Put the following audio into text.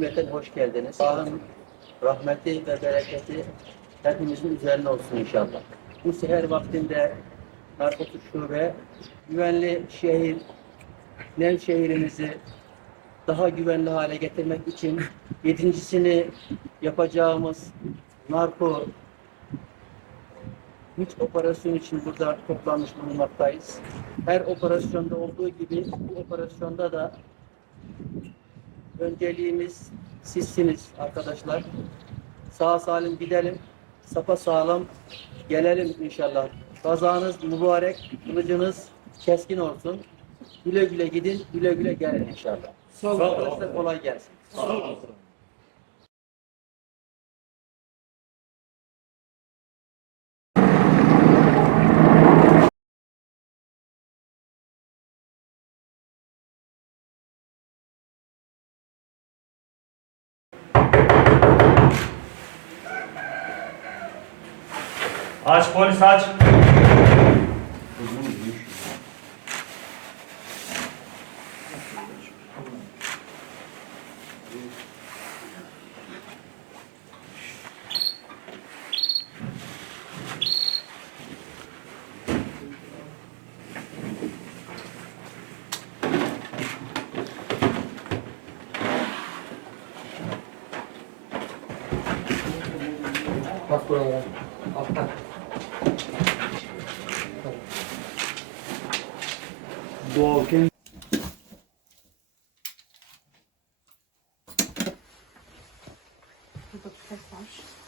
cümleten hoş geldiniz. Allah'ın rahmeti ve bereketi hepimizin üzerine olsun inşallah. Bu seher vaktinde Narkotik Şube güvenli şehir, Nevşehir'imizi daha güvenli hale getirmek için yedincisini yapacağımız narko güç operasyonu için burada toplanmış bulunmaktayız. Her operasyonda olduğu gibi bu operasyonda da önceliğimiz sizsiniz arkadaşlar. Sağ salim gidelim, sapa sağlam gelelim inşallah. Kazanız mübarek, kılıcınız keskin olsun. Güle güle gidin, güle güle gelin inşallah. Sağ olun. Kolay gelsin. Aç polis aç. Bak buralara. Alttan. Balkan Тут все